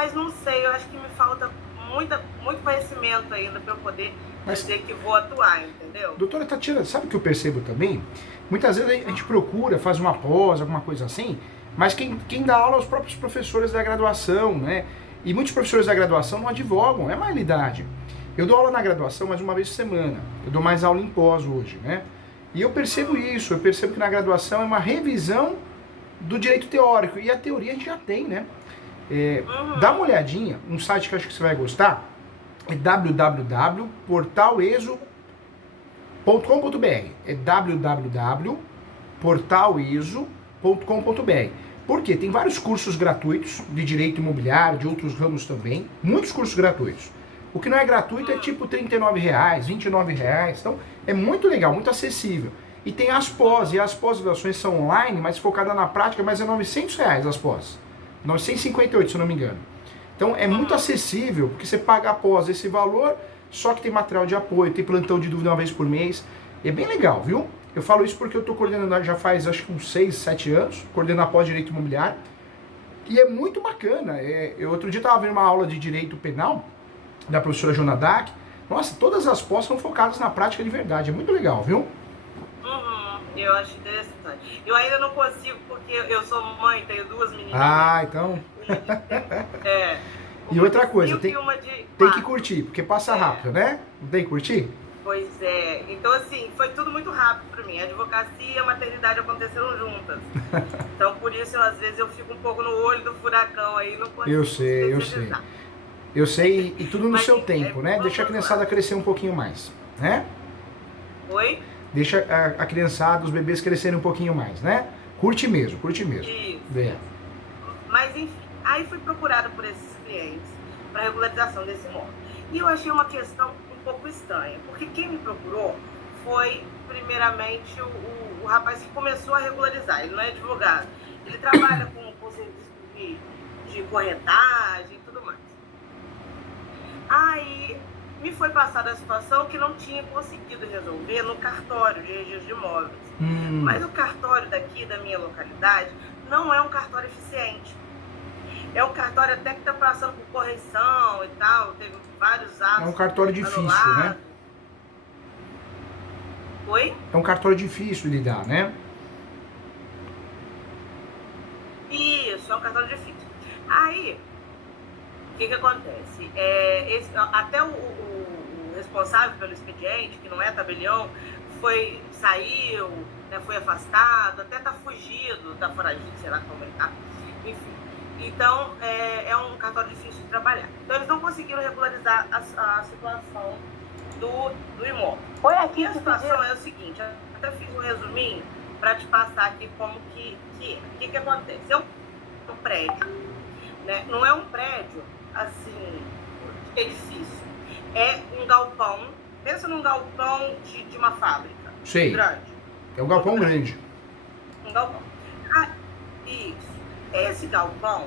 mas não sei, eu acho que me falta muito conhecimento ainda para eu poder dizer que vou atuar, entendeu? Doutora Tatiana, sabe o que eu percebo também? Muitas vezes a gente procura, faz uma pós, alguma coisa assim, mas quem dá aula é os próprios professores da graduação, né? E muitos professores da graduação não advogam, é má idade. Eu dou aula na graduação mais uma vez por semana, eu dou mais aula em pós hoje, né? E eu percebo isso, eu percebo que na graduação é uma revisão do direito teórico, e a teoria a gente já tem, né? Dá uma olhadinha, um site que eu acho que você vai gostar, é www.portaleso.com.br, é www.portaleso.com.br. Por quê? Tem vários cursos gratuitos de direito imobiliário, de outros ramos também, muitos cursos gratuitos. O que não é gratuito é tipo R$39, R$29, então é muito legal, muito acessível. E tem as pós, e as pós-graduações são online, mas focada na prática, mas é R$900 as pós. 958, se eu não me engano. Então é muito acessível, porque você paga após esse valor, só que tem material de apoio, tem plantão de dúvida uma vez por mês. E é bem legal, viu? Eu falo isso porque eu estou coordenando já faz acho que uns 6, 7 anos, coordenando após direito imobiliário. E é muito bacana. Eu outro dia estava vendo uma aula de direito penal da professora Jonadak. Nossa, todas as pós são focadas na prática de verdade. É muito legal, viu? Eu acho interessante. Eu ainda não consigo, porque eu sou mãe, tenho 2 meninas. Ah, então. E outra coisa, tem que curtir, porque passa rápido, né? Não tem que curtir? Pois é. Então, assim, foi tudo muito rápido pra mim. A advocacia e a maternidade aconteceram juntas. Então, por isso, às vezes, eu fico um pouco no olho do furacão aí, não consigo. Eu sei. Eu sei, e tudo no seu tempo, né? Deixa a criançada crescer um pouquinho mais, né? Oi? Deixa a criançada, os bebês crescerem um pouquinho mais, né? Curte mesmo. Isso. Mas, enfim, aí fui procurada por esses clientes para regularização desse imóvel. E eu achei uma questão um pouco estranha, porque quem me procurou foi, primeiramente, o rapaz que começou a regularizar. Ele não é advogado, ele trabalha com serviço de corretagem e tudo mais. Aí me foi passada a situação que não tinha conseguido resolver no cartório de registro de imóveis. Mas o cartório daqui, da minha localidade, não é um cartório eficiente. É um cartório até que está passando por correção e tal, teve vários atos. É um cartório difícil, né? Oi? É um cartório difícil de lidar, né? Isso, é um cartório difícil. Aí, o que acontece? Até o responsável pelo expediente, que não é tabelião, saiu, né, foi afastado, até tá fugido, tá foragido, sei lá como ele tá. Enfim. Então, é um cartório difícil de trabalhar. Então, eles não conseguiram regularizar a situação do imóvel. Aqui a situação é o seguinte, eu até fiz um resuminho para te passar aqui como que é. O que acontece? É um prédio, né? Não é um prédio, assim, edifício. É um galpão, pensa num galpão de uma fábrica. Sei. Grande. É um galpão grande. Um galpão. Isso. Esse galpão,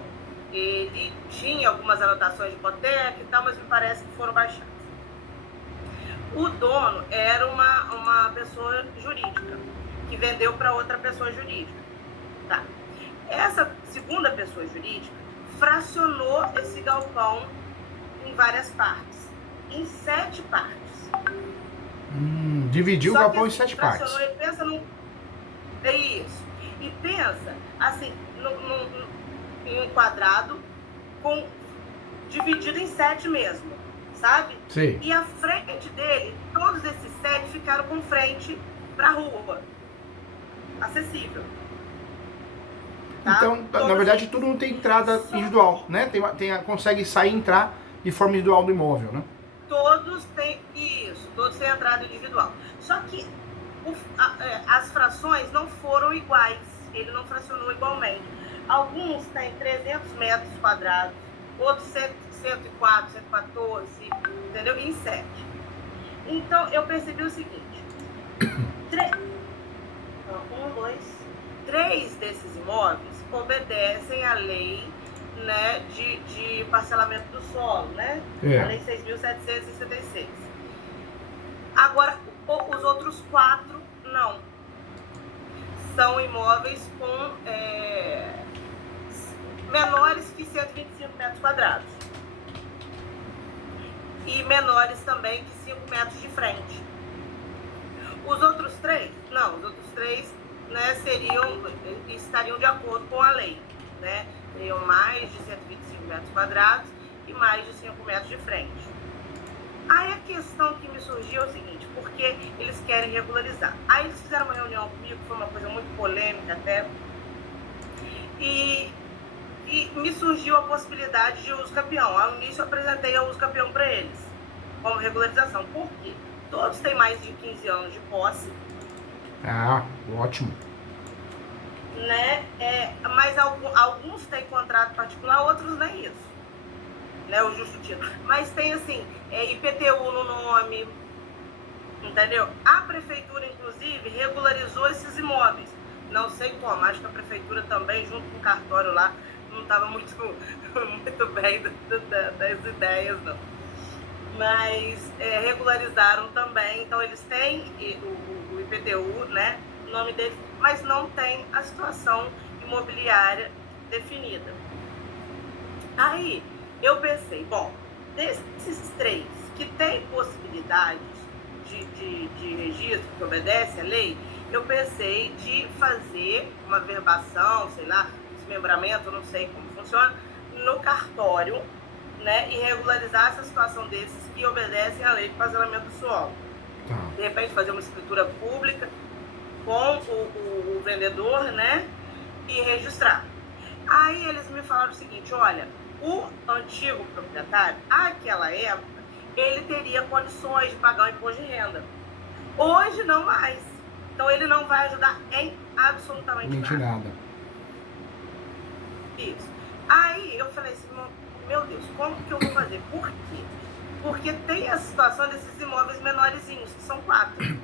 ele tinha algumas anotações de hipoteca e tal, mas me parece que foram baixadas. O dono era uma pessoa jurídica, que vendeu para outra pessoa jurídica. Tá. Essa segunda pessoa jurídica fracionou esse galpão em várias partes, em 7 partes. Dividiu o galpão em 7 partes. E pensa é isso. E pensa, assim, em um quadrado dividido em 7 mesmo, sabe? Sim. E a frente dele, todos esses 7 ficaram com frente para a rua, acessível. Tá? Então, na verdade, tudo não tem entrada individual, né? Consegue sair e entrar de forma individual do imóvel, né? Todos têm isso, todos têm entrada individual. Só que as frações não foram iguais, ele não fracionou igualmente. Alguns têm 300 metros quadrados, outros 104, 114, entendeu? Em 7. Então, eu percebi o seguinte. 3 desses imóveis obedecem à lei, né, de parcelamento do solo, né? A lei 6.766. Agora, os outros 4, não. São imóveis com menores que 125 metros quadrados. E menores também que 5 metros de frente. Os outros três? Não, os outros três, né, estariam de acordo com a lei, né? Teriam mais de 125 metros quadrados e mais de 5 metros de frente. Aí a questão que me surgiu é o seguinte, porque eles querem regularizar. Aí eles fizeram uma reunião comigo, foi uma coisa muito polêmica até, e me surgiu a possibilidade de uso capião. Ao início eu apresentei a uso capião para eles, como regularização. Por quê? Todos têm mais de 15 anos de posse. Ah, ótimo. Né? Mas alguns têm contrato particular, outros nem isso. Né? O justo título. Mas tem assim, IPTU no nome, entendeu? A prefeitura, inclusive, regularizou esses imóveis. Não sei como, acho que a prefeitura também, junto com o cartório lá, não estava muito bem das ideias, não. Mas regularizaram também, então eles têm o IPTU, né, o nome deles, mas não tem a situação imobiliária definida. Aí eu pensei, bom, desses três que têm possibilidades de registro, que obedece à lei, eu pensei de fazer uma verbação, sei lá, desmembramento, não sei como funciona, no cartório, né, e regularizar essa situação desses que obedecem à lei de parcelamento do solo. De repente fazer uma escritura pública com o vendedor, né, e registrar. Aí eles me falaram o seguinte, olha, o antigo proprietário, àquela época, ele teria condições de pagar o imposto de renda. Hoje não mais. Então ele não vai ajudar em absolutamente nada. Isso. Aí eu falei assim, meu Deus, como que eu vou fazer? Por quê? Porque tem a situação desses imóveis menorzinhos, que são 4.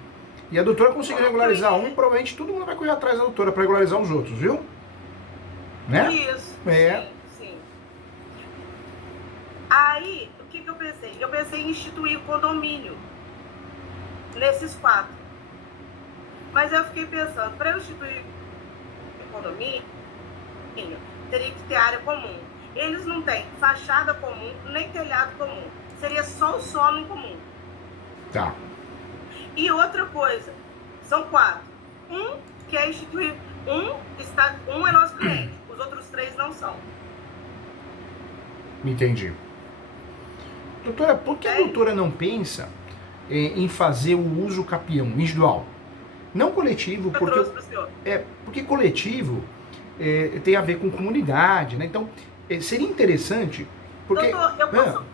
E a doutora conseguiu regularizar um, provavelmente todo mundo vai correr atrás da doutora para regularizar os outros, viu? Né? Isso. Sim. Aí, o que eu pensei? Eu pensei em instituir o condomínio nesses 4. Mas eu fiquei pensando, para eu instituir o condomínio, teria que ter área comum. Eles não têm fachada comum, nem telhado comum. Seria só o solo em comum. Tá. E outra coisa, são 4. Um quer instituir, um é nosso cliente, os outros 3 não são. Entendi. Doutora, por que a doutora não pensa em fazer o uso capião individual? Não coletivo, porque coletivo tem a ver com comunidade, né? Então, seria interessante, porque... Doutor, eu posso...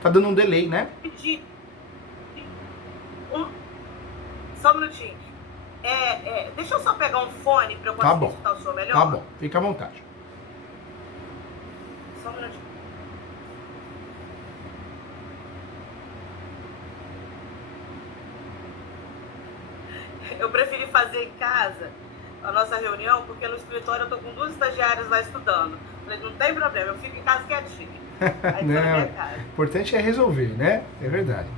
Tá dando um delay, né? Pedir só um minutinho. Deixa eu só pegar um fone para eu conseguir escutar o som melhor. Tá bom, fica à vontade. Só um minutinho. Eu preferi fazer em casa a nossa reunião, porque no escritório eu tô com 2 estagiárias lá estudando. Falei, não tem problema, eu fico em casa quietinha. Aí não, na minha casa. O importante é resolver, né? É verdade.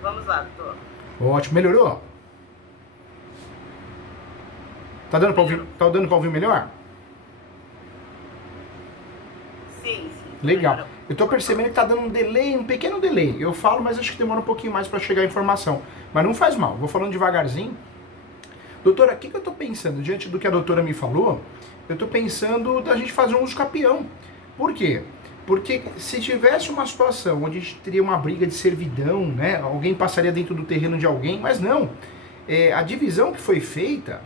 Vamos lá, doutor. Ótimo, melhorou? Tá dando pra ouvir melhor? Sim. Legal. Melhorou. Eu tô percebendo que tá dando um delay, um pequeno delay. Eu falo, mas acho que demora um pouquinho mais para chegar a informação. Mas não faz mal, vou falando devagarzinho. Doutora, o que eu tô pensando? Diante do que a doutora me falou, eu tô pensando da gente fazer um uso capião. Por quê? Porque se tivesse uma situação onde a gente teria uma briga de servidão, né? Alguém passaria dentro do terreno de alguém, mas não. A divisão que foi feita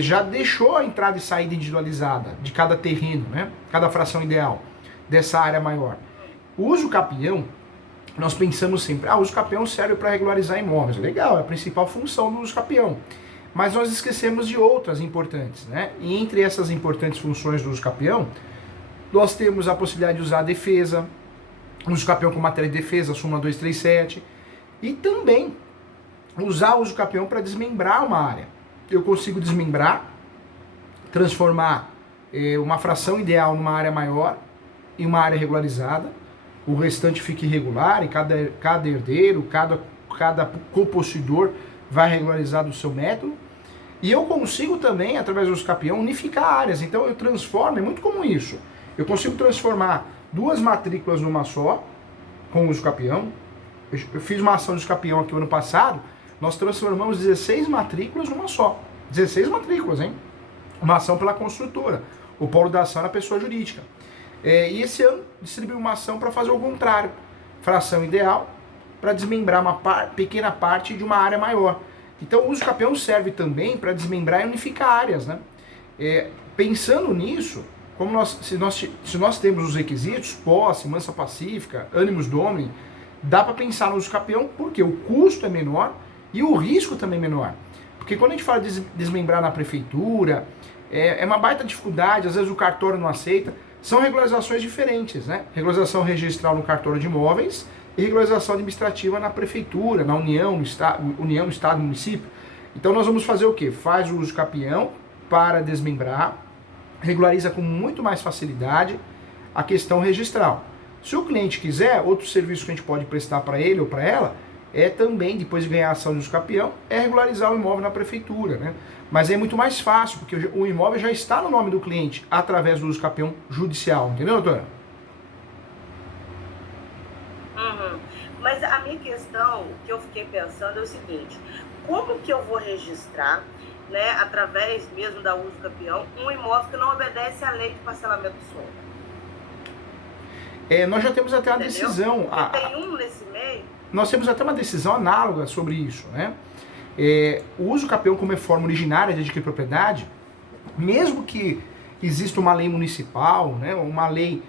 já deixou a entrada e saída individualizada de cada terreno, né? Cada fração ideal dessa área maior. O uso capião, nós pensamos sempre, o uso capião serve para regularizar imóveis. Legal, é a principal função do uso capião. Mas nós esquecemos de outras importantes, né? E entre essas importantes funções do uso capião, nós temos a possibilidade de usar a defesa, uso capião com matéria de defesa, súmula 237, e também usar o uso capião para desmembrar uma área. eu consigo desmembrar, transformar uma fração ideal numa área maior e uma área regularizada, o restante fica irregular e cada herdeiro, cada copossuidor vai regularizar do seu método. E eu consigo também, através do uso capião, unificar áreas. Então eu transformo, é muito comum isso. Eu consigo transformar duas matrículas numa só, com o uso capião. Eu fiz uma ação de uso capião aqui o ano passado, nós transformamos 16 matrículas numa só. 16 matrículas, hein? Uma ação pela construtora. O polo da ação era pessoa jurídica. E esse ano distribuí uma ação para fazer o contrário. Fração ideal para desmembrar uma pequena parte de uma área maior. Então o uso capião serve também para desmembrar e unificar áreas, né? Pensando nisso, se nós temos os requisitos, posse, mansa pacífica, animus domini, dá para pensar no uso capião porque o custo é menor e o risco também é menor. Porque quando a gente fala de desmembrar na prefeitura, é uma baita dificuldade, às vezes o cartório não aceita. São regularizações diferentes, né? Regularização registral no cartório de imóveis e regularização administrativa na prefeitura, na União, no Estado, no município. Então nós vamos fazer o quê? Faz o uso capião para desmembrar, regulariza com muito mais facilidade a questão registral. Se o cliente quiser, outro serviço que a gente pode prestar para ele ou para ela também, depois de ganhar a ação de uso capião, regularizar o imóvel na prefeitura, né? Mas é muito mais fácil, porque o imóvel já está no nome do cliente através do uso capião judicial, entendeu, doutora? Uhum. Mas a minha questão, que eu fiquei pensando, é o seguinte: como que eu vou registrar, né, através mesmo da uso capião, um imóvel que não obedece à lei de parcelamento solo? Nós já temos até uma decisão. Tem um nesse meio. Nós temos até uma decisão análoga sobre isso, né? O uso capião como é forma originária de adquirir propriedade, mesmo que exista uma lei municipal, né, uma lei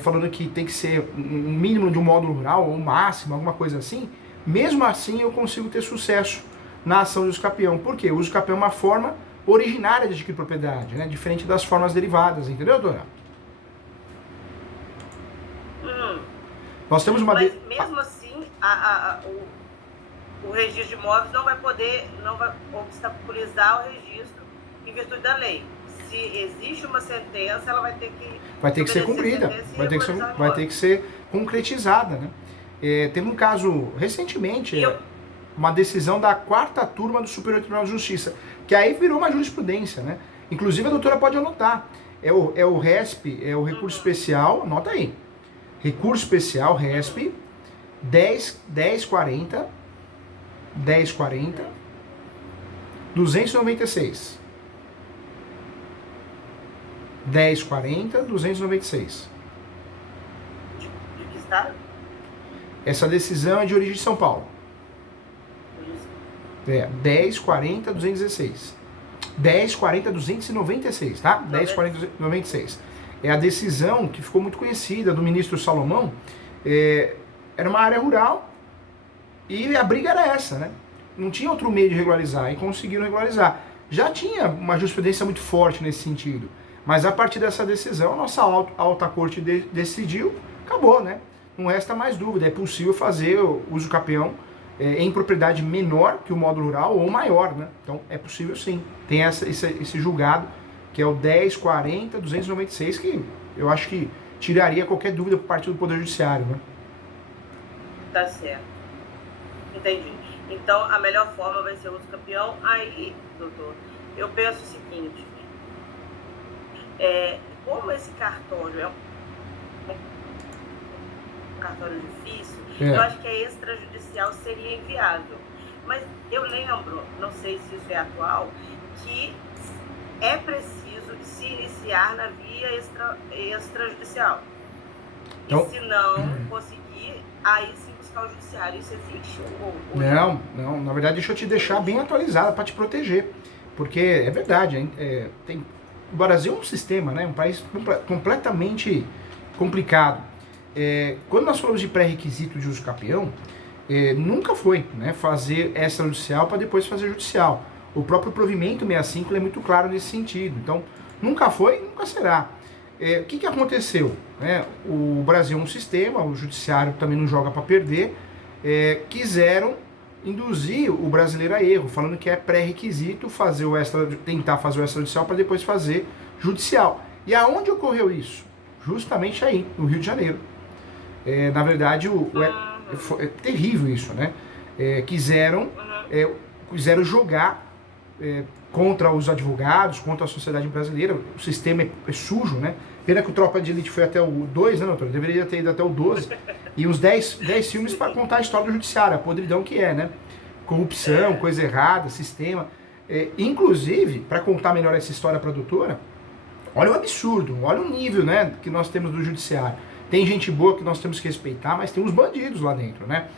falando que tem que ser um mínimo de um módulo rural, ou um máximo, alguma coisa assim, mesmo assim eu consigo ter sucesso na ação de uso capião. Por quê? O uso capião é uma forma originária de adquirir propriedade, né, diferente das formas derivadas, entendeu, doutora? Nós temos uma... Mas mesmo assim, o registro de imóveis não vai obstaculizar o registro em virtude da lei. Se existe uma sentença, ela vai ter que ser cumprida, vai ter que ser concretizada, né? Teve um caso recentemente, uma decisão da 4ª turma do Superior Tribunal de Justiça, que aí virou uma jurisprudência, né? Inclusive a doutora pode anotar, é o RESP, é o recurso especial, anota aí, recurso especial RESP 1040 296. 1040 296. De que estado? Essa decisão é de origem de São Paulo. 1040 216. 1040 296, tá? 1040 296. É a decisão que ficou muito conhecida do ministro Salomão. Era uma área rural e a briga era essa, né? Não tinha outro meio de regularizar e conseguiram regularizar. Já tinha uma jurisprudência muito forte nesse sentido, mas a partir dessa decisão, a nossa alta corte decidiu, acabou, né? Não resta mais dúvida, é possível fazer o uso capião em propriedade menor que o módulo rural ou maior, né? Então é possível sim. Tem esse julgado, que é o 1040 296, que eu acho que tiraria qualquer dúvida por parte do Poder Judiciário, né? Tá certo. Entendi. Então, a melhor forma vai ser o uso capião. Aí, doutor, eu penso o seguinte: como esse cartório é um cartório difícil, eu acho que a extrajudicial seria inviável. Mas eu lembro, não sei se isso é atual, que é preciso se iniciar na via extrajudicial. Então, e se não conseguir, aí sim buscar o judiciário. Isso existe? Não. Na verdade, deixa eu te deixar bem atualizada para te proteger. Porque é verdade, o Brasil é um sistema, né? Um país completamente complicado. Quando nós falamos de pré-requisito de uso capião, nunca foi, né, fazer extrajudicial para depois fazer judicial. O próprio provimento 65 é muito claro nesse sentido. Então, nunca foi e nunca será. O que aconteceu? O Brasil é um sistema, o judiciário também não joga para perder, quiseram induzir o brasileiro a erro, falando que é pré-requisito tentar fazer o extrajudicial para depois fazer judicial. E aonde ocorreu isso? Justamente aí, no Rio de Janeiro. Na verdade, é terrível isso, né? Quiseram jogar contra os advogados, contra a sociedade brasileira. O sistema é sujo, né? Pena que o Tropa de Elite foi até o 2, né, doutor? Deveria ter ido até o 12. E uns 10 filmes para contar a história do judiciário, a podridão que é, né? Corrupção, coisa errada, sistema. Inclusive, para contar melhor essa história para a doutora, olha o absurdo, olha o nível, né, que nós temos do judiciário. Tem gente boa que nós temos que respeitar, mas tem uns bandidos lá dentro, né?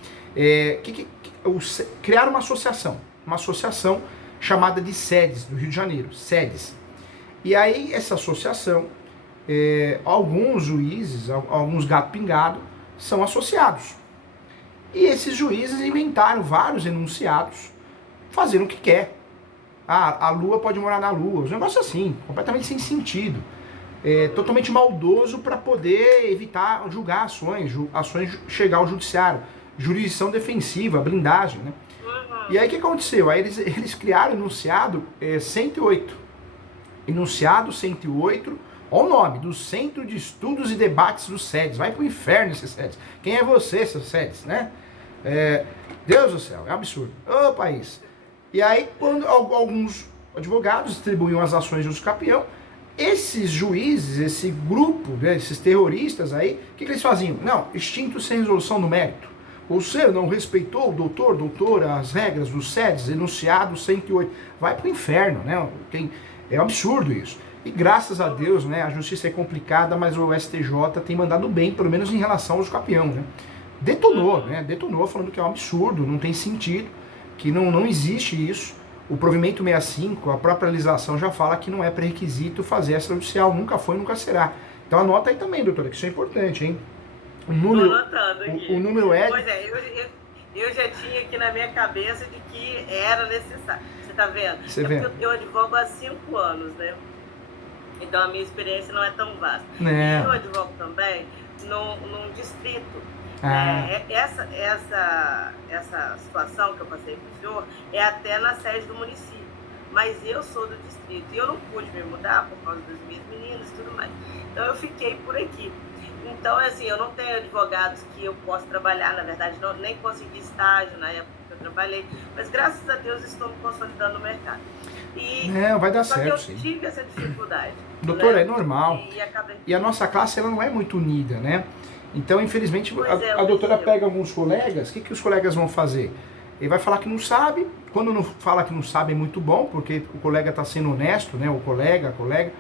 Criaram uma associação chamada de SEDES, do Rio de Janeiro, SEDES. E aí, essa associação, alguns juízes, alguns gato pingado, são associados. E esses juízes inventaram vários enunciados, fazendo o que quer. A lua pode morar na lua, um negócio assim, completamente sem sentido. Totalmente maldoso para poder evitar julgar ações chegar ao judiciário. Jurisdição defensiva, blindagem, né? E aí o que aconteceu? Aí eles criaram o enunciado 108. Enunciado 108, olha o nome, do Centro de Estudos e Debates dos SEDES. Vai pro inferno esses SEDES. Quem é você, esses SEDES, né? Deus do céu, é um absurdo. Ô país. E aí, quando alguns advogados distribuíam as ações de usucapião, esses juízes, esse grupo, né, esses terroristas aí, o que eles faziam? Não, extinto sem resolução no mérito. Você não respeitou, doutora, as regras dos SEDES, enunciado 108. Vai pro inferno, né? É um absurdo isso. E graças a Deus, né, a justiça é complicada, mas o STJ tem mandado bem, pelo menos em relação ao usucapião, né? Detonou, falando que é um absurdo, não tem sentido, que não existe isso. O provimento 65, a própria legislação já fala que não é pré-requisito fazer extrajudicial, nunca foi, nunca será. Então anota aí também, doutora, que isso é importante, hein? O número é... Pois é, eu já tinha aqui na minha cabeça de que era necessário. Você tá vendo? Porque eu advogo há 5 anos, né? Então a minha experiência não é tão vasta. E eu advogo também num distrito. Essa situação que eu passei para o senhor é até na sede do município. Mas eu sou do distrito e eu não pude me mudar por causa das minhas meninas e tudo mais. Então eu fiquei por aqui. Então, assim, eu não tenho advogados que eu possa trabalhar, na verdade, nem consegui estágio na época que eu trabalhei, mas graças a Deus estou me consolidando no mercado. Vai dar certo, eu tive essa dificuldade. Doutora, é normal. E a nossa classe, ela não é muito unida, né? Então, infelizmente, a doutora pega alguns colegas, o que os colegas vão fazer? Ele vai falar que não sabe, quando não fala que não sabe é muito bom, porque o colega está sendo honesto, né? O colega, a colega.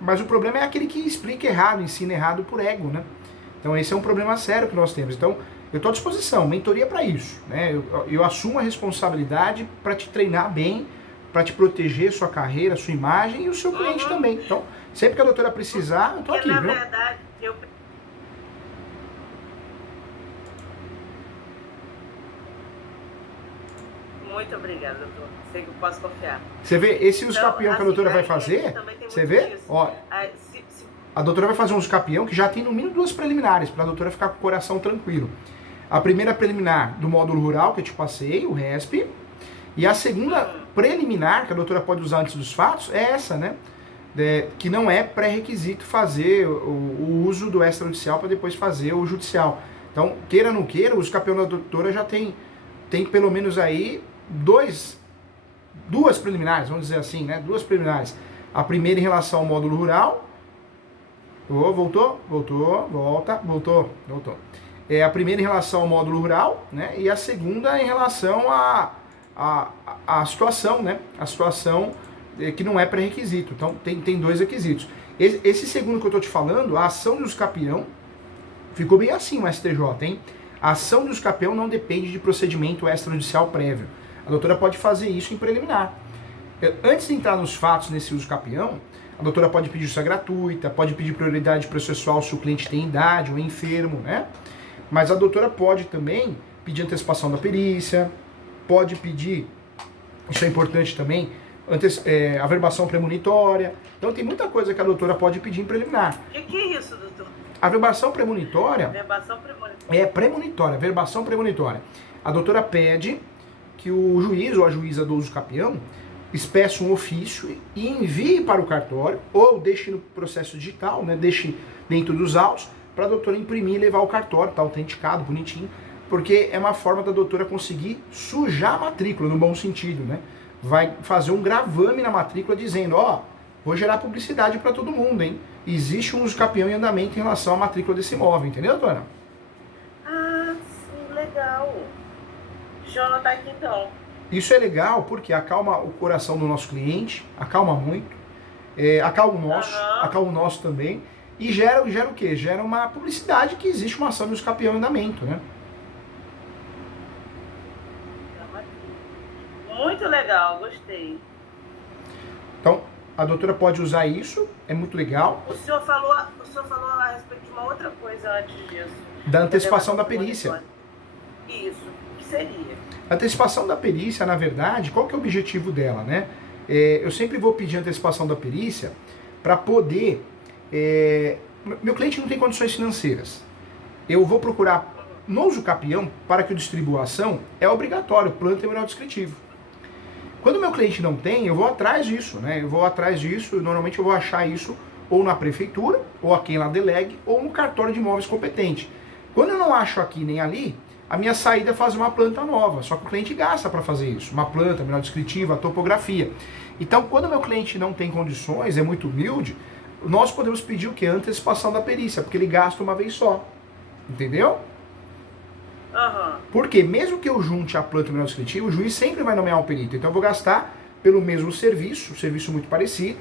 Mas o problema é aquele que explica errado, ensina errado por ego, né? Então esse é um problema sério que nós temos. Então eu estou à disposição, mentoria para isso, né? Eu assumo a responsabilidade para te treinar bem, para te proteger sua carreira, sua imagem e o seu cliente também. Então sempre que a doutora precisar, eu estou aqui, na viu? Verdade, Muito obrigada, doutor. Sei que eu posso confiar. Você vê, esse usucapião que a doutora vai fazer, você vê? Ó, a doutora vai fazer um usucapião que já tem no mínimo 2 preliminares, para a doutora ficar com o coração tranquilo. A primeira preliminar do módulo rural, que eu te passei, o RESP, e a segunda preliminar, que a doutora pode usar antes dos fatos, é essa, né? Que não é pré-requisito fazer o uso do extrajudicial para depois fazer o judicial. Então, queira ou não queira, o usucapião da doutora já tem pelo menos aí 2 preliminares, vamos dizer assim, né? 2 preliminares. A primeira em relação ao módulo rural. Voltou. A primeira em relação ao módulo rural, né? E a segunda em relação à situação, né? A situação que não é pré-requisito. Então tem 2 requisitos. Esse segundo que eu estou te falando, a ação do usucapião, ficou bem assim o STJ, hein? A ação do usucapião não depende de procedimento extrajudicial prévio. A doutora pode fazer isso em preliminar. Antes de entrar nos fatos nesse usucapião, a doutora pode pedir justiça gratuita, pode pedir prioridade processual se o cliente tem idade ou é enfermo, né? Mas a doutora pode também pedir antecipação da perícia, pode pedir, isso é importante também, averbação premonitória. Então tem muita coisa que a doutora pode pedir em preliminar. O que é isso, doutor? A verbação premonitória... Verbação premonitória. É premonitória, verbação premonitória. A doutora pede que o juiz ou a juíza do uso capião espeça um ofício e envie para o cartório, ou deixe no processo digital, né, deixe dentro dos autos, para a doutora imprimir e levar ao cartório, tá autenticado, bonitinho, porque é uma forma da doutora conseguir sujar a matrícula, no bom sentido, né? Vai fazer um gravame na matrícula dizendo, ó, vou gerar publicidade para todo mundo, hein? Existe um uso capião em andamento em relação à matrícula desse imóvel, entendeu, doutora? Ah, sim, legal. Deixa eu anotar aqui então. Isso é legal porque acalma o coração do nosso cliente, acalma muito, acalma o nosso também, e gera o quê? Gera uma publicidade que existe uma ação de uso capião em andamento, né? Muito legal, gostei. Então, a doutora pode usar isso, é muito legal. O senhor falou a respeito de uma outra coisa antes disso. Da antecipação da perícia. Isso, o que seria? A antecipação da perícia, na verdade, qual que é o objetivo dela, né? Eu sempre vou pedir antecipação da perícia para poder... meu cliente não tem condições financeiras. Eu vou procurar no uso capião, para que eu distribua a ação, é obrigatório, plano terminal descritivo. Quando o meu cliente não tem, eu vou atrás disso, né? Eu vou atrás disso, normalmente eu vou achar isso ou na prefeitura, ou a quem lá delegue, ou no cartório de imóveis competente. Quando eu não acho aqui nem ali, a minha saída é fazer uma planta nova, só que o cliente gasta para fazer isso, uma planta, melhor descritiva, a topografia. Então, quando o meu cliente não tem condições, é muito humilde, nós podemos pedir o quê? A antecipação da perícia, porque ele gasta uma vez só, entendeu? Porque mesmo que eu junte a planta e o melhor descritivo, o juiz sempre vai nomear um perito. Então eu vou gastar pelo mesmo serviço, serviço muito parecido,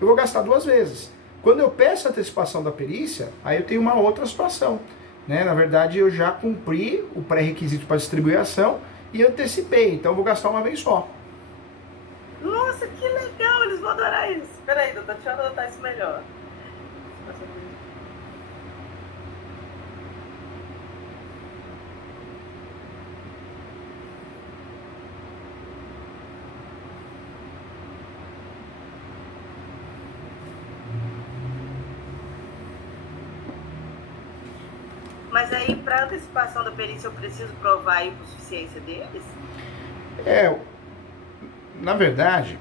eu vou gastar 2 vezes. Quando eu peço a antecipação da perícia, aí eu tenho uma outra situação, né? Na verdade, eu já cumpri o pré-requisito para distribuir a ação e antecipei, então eu vou gastar uma vez só. Nossa, que legal, eles vão adorar isso. Peraí, doutor, deixa eu anotar isso melhor. Mas aí, para antecipação da perícia, eu preciso provar a hipossuficiência deles? Na verdade,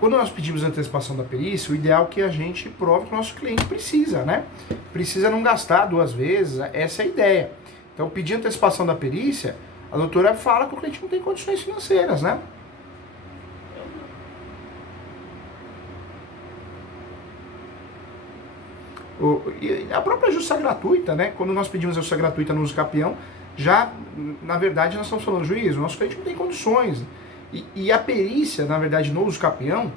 quando nós pedimos a antecipação da perícia, o ideal é que a gente prove que o nosso cliente precisa, né? Precisa não gastar 2 vezes, essa é a ideia. Então, pedir antecipação da perícia, a doutora fala que o cliente não tem condições financeiras, né? E a própria justiça gratuita, né? Quando nós pedimos a justiça gratuita no uso capião, já, na verdade, nós estamos falando, juiz, o nosso cliente não tem condições. E a perícia, na verdade, no uso capião,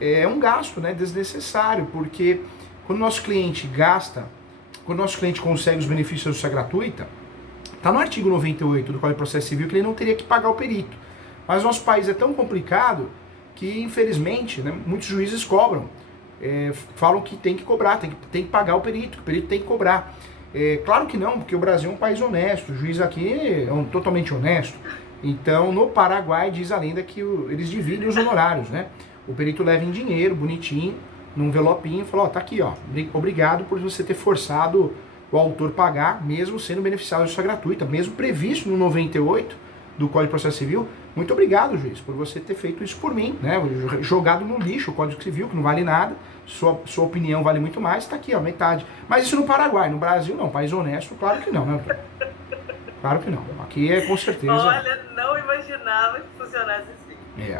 é um gasto, né, desnecessário, porque quando o nosso cliente gasta, quando o nosso cliente consegue os benefícios da justiça gratuita, está no artigo 98 do Código de Processo Civil que ele não teria que pagar o perito. Mas o nosso país é tão complicado que, infelizmente, né, muitos juízes cobram. Falam que tem que cobrar, tem que pagar o perito, que o perito tem que cobrar. Claro que não, porque o Brasil é um país honesto, o juiz aqui é totalmente honesto. Então, no Paraguai, diz a lenda que eles dividem os honorários, né? O perito leva em dinheiro, bonitinho, num envelopinho, e fala, ó, tá aqui, ó, obrigado por você ter forçado o autor pagar, mesmo sendo beneficiado de justiça gratuita, mesmo previsto no 98 do Código de Processo Civil. Muito obrigado, juiz, por você ter feito isso por mim, né? Jogado no lixo o Código Civil, que não vale nada, sua opinião vale muito mais, tá aqui, ó, metade. Mas isso no Paraguai, no Brasil não, país honesto, claro que não, né? Claro que não. Aqui é com certeza... Olha, não imaginava que funcionasse assim.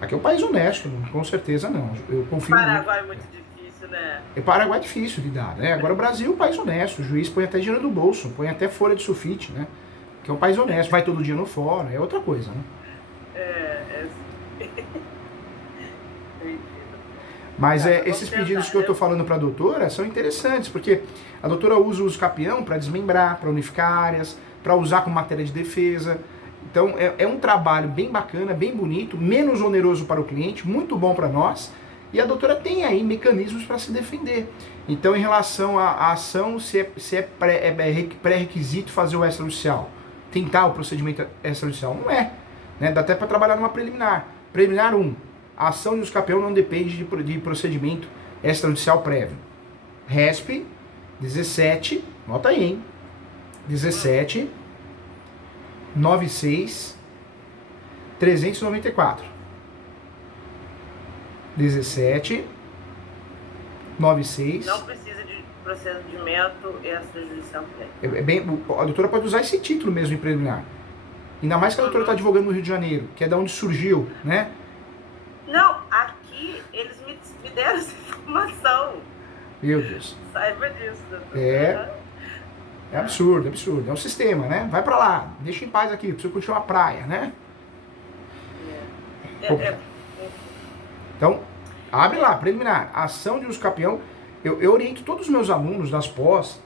Aqui é um país honesto, com certeza não. Eu confio Paraguai muito. É muito difícil, né? Paraguai é difícil de dar, né? Agora o Brasil é um país honesto, o juiz põe até dinheiro do bolso, põe até folha de sulfite, né? Que é um país honesto, vai todo dia no fórum, é outra coisa, né? Mas esses pedidos que eu estou falando para a doutora são interessantes, porque a doutora usa o uso capião para desmembrar, para unificar áreas, para usar como matéria de defesa. Então é um trabalho bem bacana, bem bonito, menos oneroso para o cliente, muito bom para nós. E a doutora tem aí mecanismos para se defender. Então, em relação à ação, se é pré-requisito fazer o extrajudicial, tentar o procedimento extrajudicial, não é. Né? Dá até para trabalhar numa preliminar. Preliminar 1. A ação de uso capião não depende de procedimento extrajudicial prévio. RESP 17, nota aí, hein? 17 96 394. 17 96. Não precisa de procedimento extrajudicial prévio. A doutora pode usar esse título mesmo em preliminar. Ainda mais que a doutora está advogando no Rio de Janeiro, que é da onde surgiu, né? Não, aqui eles me deram essa informação. Meu Deus. Saiba disso. É absurdo, absurdo. É um sistema, né? Vai pra lá, deixa em paz aqui, preciso curtir uma praia, né? Então, abre lá, preliminar, ação de uso capião. Eu oriento todos os meus alunos das pós,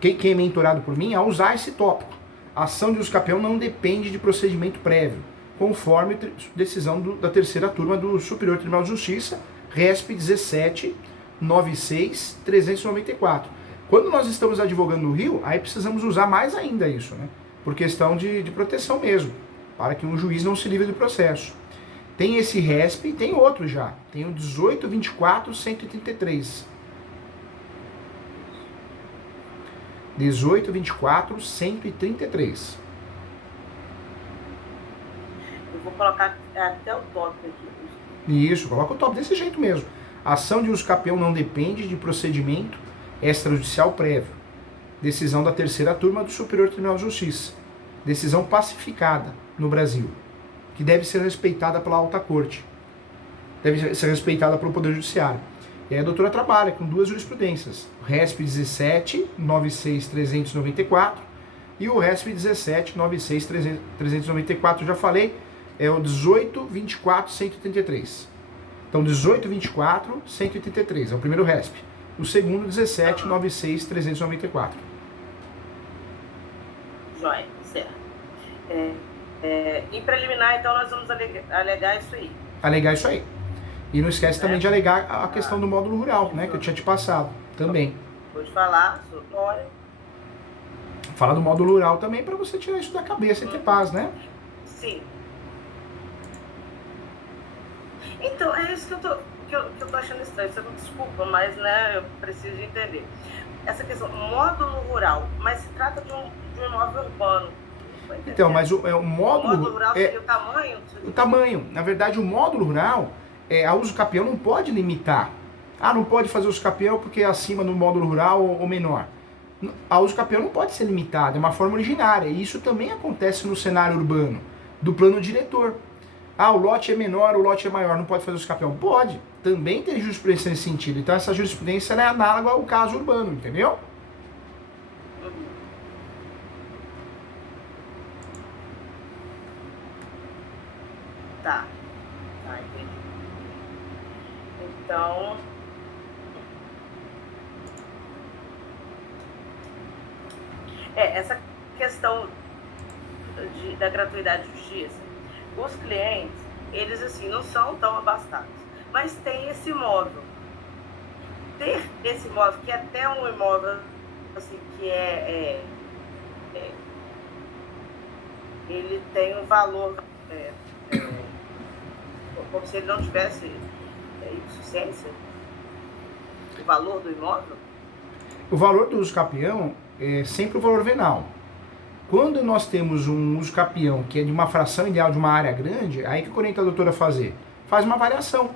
quem é mentorado por mim, a usar esse tópico. A ação de uso capião não depende de procedimento prévio, conforme decisão da terceira turma do Superior Tribunal de Justiça, RESP 17 96 394. Quando nós estamos advogando no Rio, aí precisamos usar mais ainda isso, né? Por questão de proteção mesmo, para que um juiz não se livre do processo. Tem esse RESP e tem outro já. Tem o 1824 133. 1824 133. Eu vou colocar até o top aqui. Isso, coloca o top desse jeito mesmo. A ação de uso capião não depende de procedimento extrajudicial prévio. Decisão da terceira turma do Superior Tribunal de Justiça. Decisão pacificada no Brasil, que deve ser respeitada pela alta corte. Deve ser respeitada pelo Poder Judiciário. E aí a doutora trabalha com duas jurisprudências. O RESP 17 96 394 e o RESP 17 96 394, já falei, é o 18 24 133. Então 18 24 133 é o primeiro RESP. O segundo 17 96 394. Joia, certo. Em preliminar, então, nós vamos alegar isso aí. Alegar isso aí. E não esquece também de alegar a questão do módulo rural, né? Que eu tinha te passado também. Pode falar, sua história. Fala do módulo rural também para você tirar isso da cabeça e ter paz, né? Sim. Então, é isso que eu tô achando estranho. Você não desculpa, mas, né, eu preciso de entender. Essa questão, módulo rural, mas se trata de um imóvel urbano. Então, mas o módulo... O módulo rural seria o tamanho? O tamanho. Na verdade, o módulo rural, a uso capião não pode limitar. Ah, não pode fazer uso capião porque é acima do módulo rural ou menor. A uso capião não pode ser limitada, é uma forma originária. E isso também acontece no cenário urbano, do plano diretor. Ah, o lote é menor, o lote é maior, não pode fazer uso capião? Pode. Também tem jurisprudência nesse sentido. Então essa jurisprudência é análoga ao caso urbano, entendeu? Tá, entendi. Então, essa questão da gratuidade de justiça, os clientes, eles assim, não são tão abastados, mas tem esse imóvel. Ter esse imóvel, que é até um imóvel assim, que ele tem um valor... como se ele não tivesse insuficiência? O valor do imóvel? O valor do uso capião é sempre o valor venal. Quando nós temos um uso capião que é de uma fração ideal de uma área grande, aí que o orienta a doutora fazer? Faz uma variação,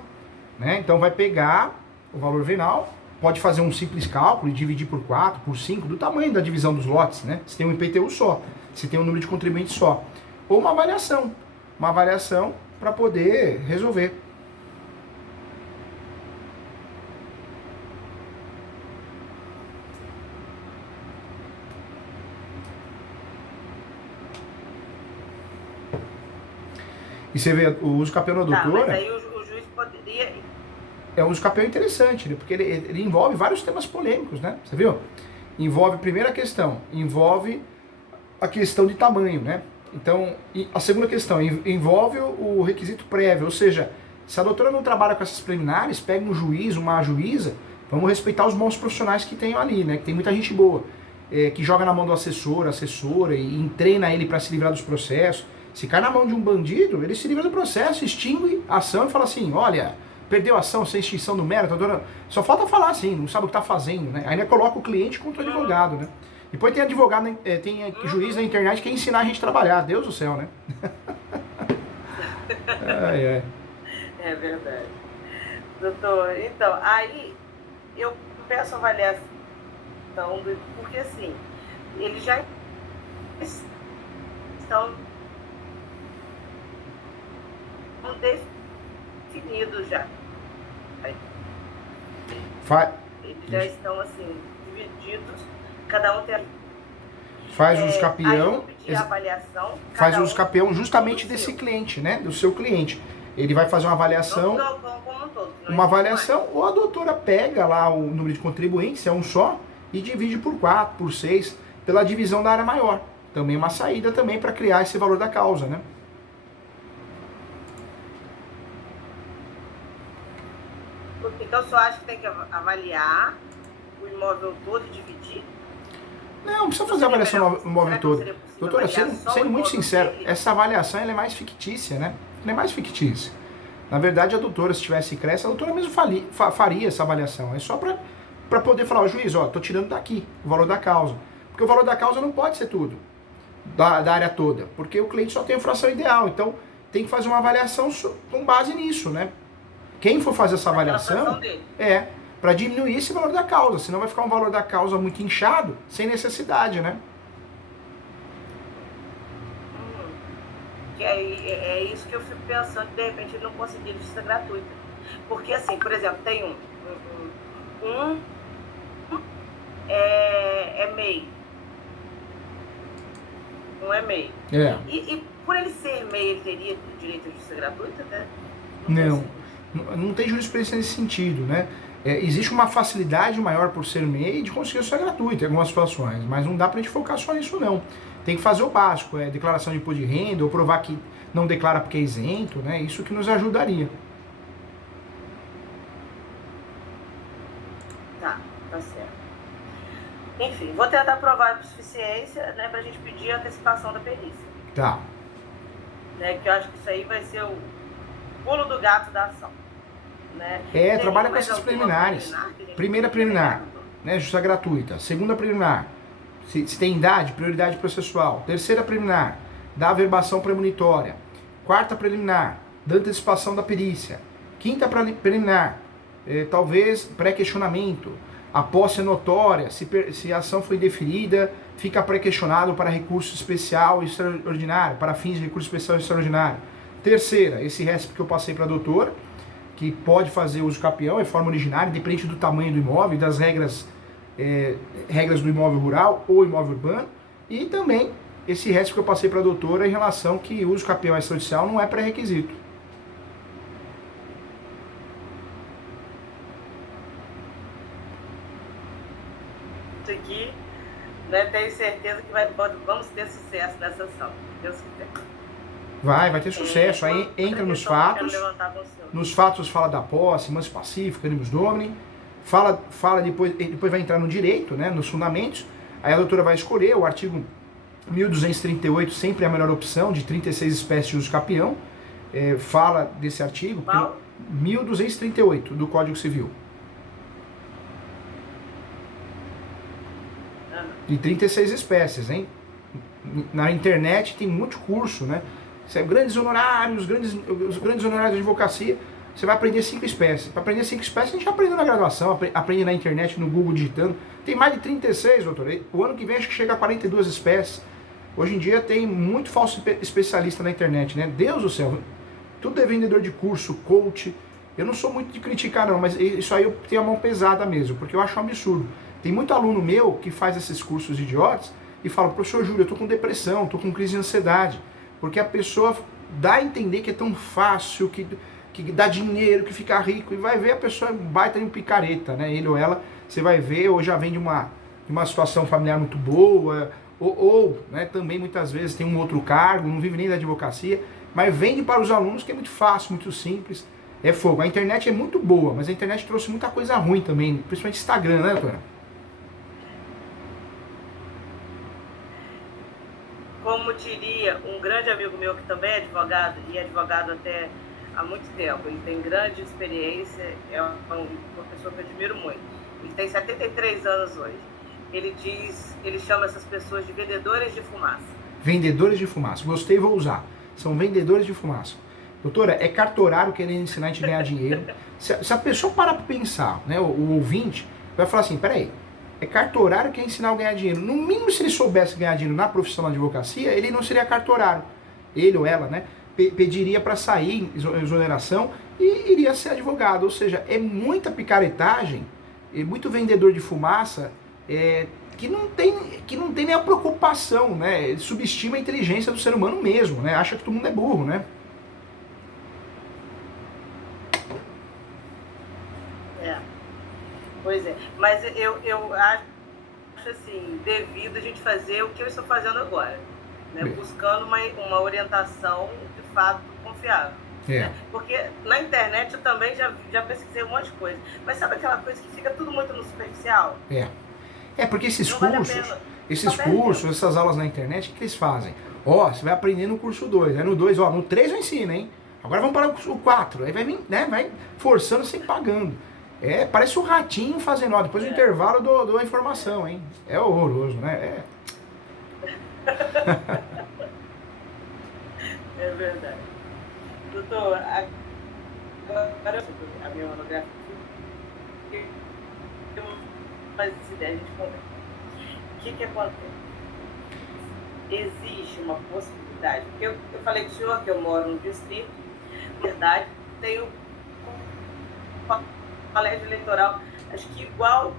né? Então vai pegar o valor venal, pode fazer um simples cálculo e dividir por 4, por 5, do tamanho da divisão dos lotes, né? Se tem um IPTU só, se tem um número de contribuintes só. Ou uma variação para poder resolver. E você vê o uso capião da doutora... Mas aí o juiz poderia... É um uso capião interessante, né? Porque ele envolve vários temas polêmicos, né? Você viu? Envolve, primeira questão, envolve a questão de tamanho, né? Então, a segunda questão, envolve o requisito prévio, ou seja, se a doutora não trabalha com essas preliminares, pega um juiz, uma juíza, vamos respeitar os bons profissionais que tem ali, né? Que tem muita gente boa, que joga na mão do assessor, assessora, e treina ele para se livrar dos processos. Se cai na mão de um bandido, ele se livra do processo, extingue a ação e fala assim, olha, perdeu a ação sem extinção do mérito, só falta falar assim, não sabe o que está fazendo, né? Ainda coloca o cliente contra o advogado, né? Depois tem advogado, tem juiz na internet que quer ensinar a gente a trabalhar, Deus do céu, né? Ai, ai. É verdade. Doutor, então, aí eu peço avaliação, porque assim, eles já estão definidos já. Eles já estão assim, divididos, cada um tem faz uso campeão, avaliação, faz uso campeão justamente desse cliente, né? Do seu cliente. Ele vai fazer uma avaliação, uma avaliação, ou a doutora pega lá o número de contribuintes, é um só, e divide por 4, por 6, pela divisão da área maior. Também uma saída também para criar esse valor da causa, né? Então, o senhor acha que tem que avaliar o imóvel todo e dividir? Não precisa fazer a avaliação do imóvel todo. Doutora, sendo muito sincero, essa avaliação ela é mais fictícia, né? Ela é mais fictícia. Na verdade, a doutora, se tivesse Cresce, a doutora mesmo faria essa avaliação. É só para poder falar, ó, juiz, ó, tô tirando daqui o valor da causa. Porque o valor da causa não pode ser tudo, da área toda. Porque o cliente só tem a fração ideal. Então, tem que fazer uma avaliação com base nisso, né? Quem for fazer essa avaliação para diminuir esse valor da causa, senão vai ficar um valor da causa muito inchado, sem necessidade, né? É isso que eu fico pensando, de repente ele não conseguir justiça gratuita. Porque assim, por exemplo, tem MEI. Um é MEI. É. E por ele ser MEI, ele teria direito à justiça gratuita, né? Não tem jurisprudência nesse sentido, né? Existe uma facilidade maior por ser MEI de conseguir isso gratuito em algumas situações, mas não dá pra gente focar só nisso não. Tem que fazer o básico, declaração de imposto de renda, ou provar que não declara porque é isento, né? Isso que nos ajudaria. Tá certo. Enfim, vou tentar provar por suficiência, né, pra gente pedir a antecipação da perícia. Tá. Né, que eu acho que isso aí vai ser o pulo do gato da ação. Né? Trabalha com essas preliminares. Primeira preliminar, né, justiça gratuita. Segunda preliminar, se tem idade, prioridade processual. Terceira preliminar, da averbação premonitória. Quarta preliminar, da antecipação da perícia. Quinta preliminar, talvez pré-questionamento. A posse é notória, se a ação foi indeferida, fica pré-questionado para recurso especial e extraordinário, para fins de recurso especial e extraordinário. Terceira, esse RESP que eu passei para a doutora, que pode fazer uso campeão, é forma originária, depende do tamanho do imóvel e das regras do imóvel rural ou imóvel urbano. E também esse RESP que eu passei para a doutora em relação que uso campeão extrajudicial não é pré-requisito. Isso aqui, né, tenho certeza que vamos ter sucesso nessa ação, Deus quiser. Vai ter sucesso. Aí entra nos fatos. Nos fatos fala da posse, manso pacífico, animus domini. Fala depois vai entrar no direito, né, nos fundamentos. Aí a doutora vai escolher o artigo 1238, sempre é a melhor opção, de 36 espécies de uso capião. Fala desse artigo, 1238 do Código Civil. De 36 espécies, hein? Na internet tem muito curso, né? Grandes honorários, os grandes honorários de advocacia, você vai aprender 5 espécies. Para aprender 5 espécies, a gente já aprendeu na graduação, aprende na internet, no Google digitando. Tem mais de 36, doutor. O ano que vem acho que chega a 42 espécies. Hoje em dia tem muito falso especialista na internet, né? Deus do céu. Tudo é vendedor de curso, coach. Eu não sou muito de criticar não, mas isso aí eu tenho a mão pesada mesmo, porque eu acho um absurdo. Tem muito aluno meu que faz esses cursos idiotas e fala, professor Júlio, eu tô com depressão, tô com crise de ansiedade. Porque a pessoa dá a entender que é tão fácil, que dá dinheiro, que fica rico, e vai ver a pessoa baita em um picareta, né? Ele ou ela, você vai ver, ou já vem de uma situação familiar muito boa, ou né, também muitas vezes tem um outro cargo, não vive nem da advocacia, mas vende para os alunos que é muito fácil, muito simples, é fogo. A internet é muito boa, mas a internet trouxe muita coisa ruim também, principalmente Instagram, né, doutora? Como diria um grande amigo meu que também é advogado, e advogado até há muito tempo. Ele tem grande experiência, é uma pessoa que eu admiro muito. Ele tem 73 anos hoje. Ele chama essas pessoas de vendedores de fumaça. Vendedores de fumaça. Gostei, vou usar. São vendedores de fumaça. Doutora, é cartorário querendo ensinar a gente a ganhar dinheiro. Se a pessoa parar para pensar, né, o ouvinte, vai falar assim, peraí, é cartorário que quer ensinar a ganhar dinheiro. No mínimo, se ele soubesse ganhar dinheiro na profissão da advocacia, ele não seria cartorário. Ele ou ela, né, pediria para sair em exoneração e iria ser advogado. Ou seja, é muita picaretagem, é muito vendedor de fumaça, que não tem nem a preocupação, né? Ele subestima a inteligência do ser humano mesmo, né? Acha que todo mundo é burro, né? Pois é, mas eu acho assim, devido a gente fazer o que eu estou fazendo agora, né? Buscando uma orientação de fato confiável. Né? Porque na internet eu também já pesquisei um monte de coisa, mas sabe aquela coisa que fica tudo muito no superficial? Porque esses cursos, essas aulas na internet, o que eles fazem? Você vai aprender no curso 2, aí no 2, no 3 eu ensino, hein? Agora vamos para o 4, aí vai vir, né? Vai forçando sem pagando. Parece um ratinho fazendo, depois do intervalo dou a informação, hein? É horroroso, né? É verdade. Doutor, agora a minha monografia, eu faço essa ideia, a gente conversa. O que acontece? Existe uma possibilidade, porque eu falei com o senhor que eu moro no distrito, na verdade, tenho colégio eleitoral, acho que igual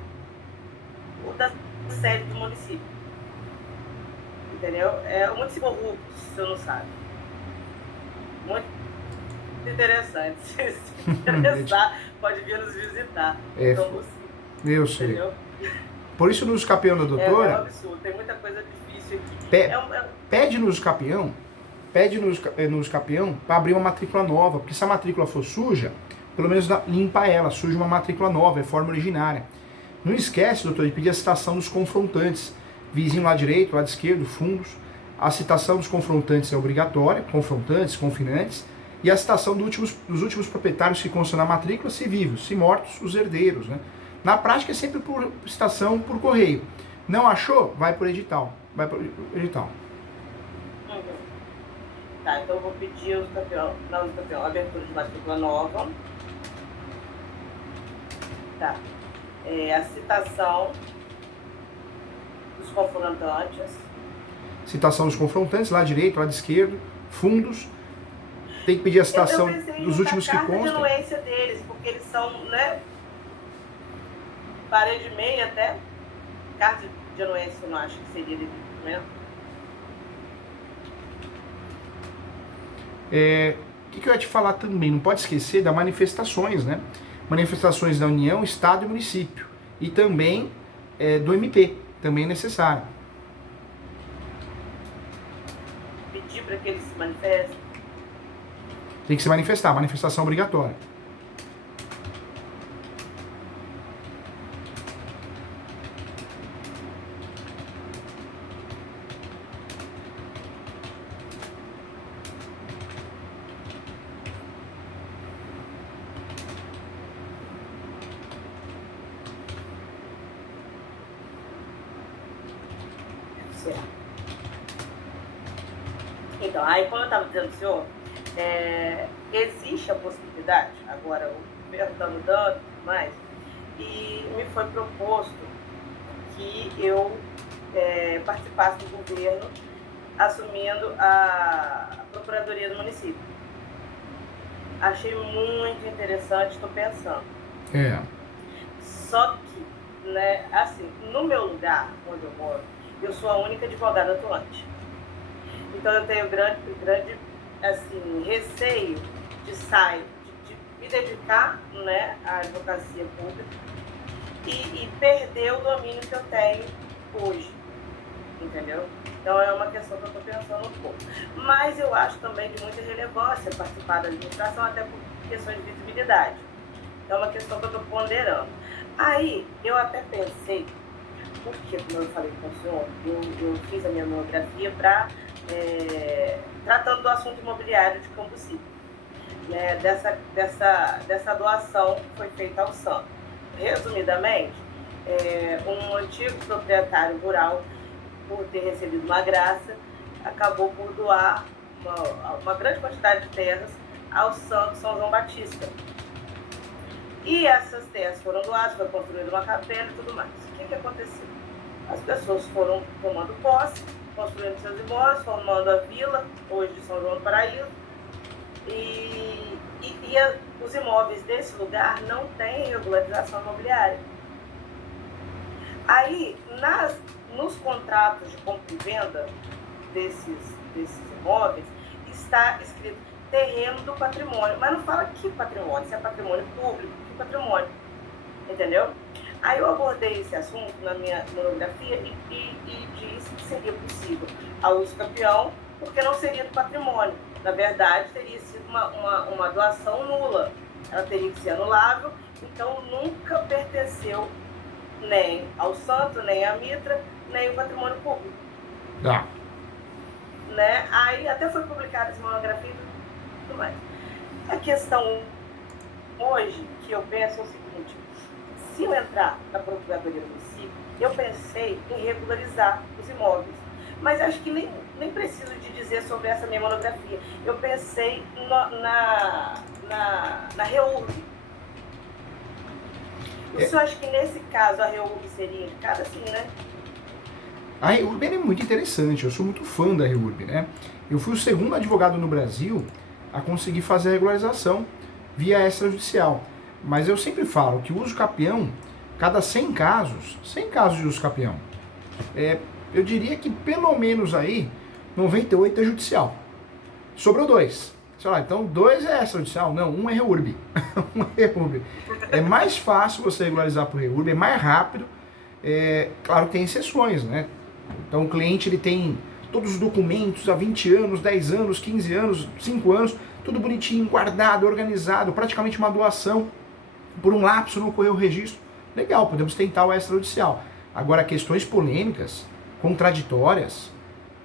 o da sede do município. Entendeu? É um município corrupto, se você não sabe. Muito interessante. Se interessar, pode vir nos visitar. Eu sei. Entendeu? Por isso, nos campeão da doutora... É um absurdo, tem muita coisa difícil aqui. Pede nos campeão para abrir uma matrícula nova, porque se a matrícula for suja, pelo menos limpa ela, surge uma matrícula nova, é forma originária. Não esquece, doutor, de pedir a citação dos confrontantes. Vizinho lado direito, lado esquerdo, fundos. A citação dos confrontantes é obrigatória, confrontantes, confinantes. E a citação dos últimos proprietários que constam na matrícula, se vivos, se mortos, os herdeiros. Né? Na prática é sempre por citação por correio. Não achou? Vai por edital. Tá, então eu vou pedir aos campeões, abertura de matrícula nova. Tá. A citação dos confrontantes. Citação dos confrontantes, lado direito, lado esquerdo, fundos. Tem que pedir a citação dos últimos que constam. Eu de anuência deles, porque eles são, né? Parede e meia até. Carta de anuência, eu não acho que seria de documento. O que eu ia te falar também? Não pode esquecer das manifestações, né? Manifestações da União, Estado e Município. E também do MP, também é necessário. Pedir para que eles se manifestem? Tem que se manifestar, manifestação obrigatória. Então, aí como eu estava dizendo ao senhor, existe a possibilidade, agora o governo está mudando e tudo mais, e me foi proposto que eu participasse do governo assumindo a Procuradoria do município. Achei muito interessante, estou pensando. Só que, né, assim, no meu lugar, onde eu moro, eu sou a única advogada atuante. Então eu tenho grande assim, receio de me dedicar, né, à advocacia pública e perder o domínio que eu tenho hoje, entendeu? Então é uma questão que eu estou pensando um pouco. Mas eu acho também de muita relevância participar da administração, até por questões de visibilidade. Então é uma questão que eu estou ponderando. Aí eu até pensei, porque, como eu falei com o senhor, eu fiz a minha monografia tratando do assunto imobiliário de Cambuci. né, dessa doação que foi feita ao santo. Resumidamente, um antigo proprietário rural, por ter recebido uma graça, acabou por doar uma grande quantidade de terras ao santo São João Batista. E essas terras foram doadas, foi construída uma capela e tudo mais. O que aconteceu? As pessoas foram tomando posse, construindo seus imóveis, formando a vila, hoje de São João do Paraíso, e os imóveis desse lugar não têm regularização imobiliária. Aí, nos contratos de compra e venda desses imóveis, está escrito terreno do patrimônio, mas não fala que patrimônio, se é patrimônio público, que patrimônio, entendeu? Aí eu abordei esse assunto na minha monografia e disse que seria possível a uso campeão, porque não seria do patrimônio. Na verdade, teria sido uma doação nula, ela teria que ser anulável, então nunca pertenceu nem ao santo, nem à mitra, nem ao patrimônio público. Tá. Né? Aí até foi publicada essa monografia e tudo mais. A questão hoje que eu penso é o seguinte: se eu entrar na Procuradoria do município, eu pensei em regularizar os imóveis. Mas acho que nem preciso de dizer sobre essa minha monografia. Eu pensei na REURB. O senhor acha que nesse caso a REURB seria indicada, sim, né? A REURB é muito interessante, eu sou muito fã da REURB, né? Eu fui o segundo advogado no Brasil a conseguir fazer a regularização via extrajudicial. Mas eu sempre falo que o uso capião, cada 100 casos de uso capião, eu diria que pelo menos aí 98 é judicial. Sobrou 2. Sei lá, então 2 é extrajudicial? Não, 1 é REURB. 1 é REURB. É mais fácil você regularizar por REURB, é mais rápido. Claro que tem exceções, né? Então o cliente ele tem todos os documentos há 20 anos, 10 anos, 15 anos, 5 anos, tudo bonitinho, guardado, organizado, praticamente uma doação. Por um lapso não ocorreu o registro. Legal, podemos tentar o extrajudicial. Agora, questões polêmicas, contraditórias,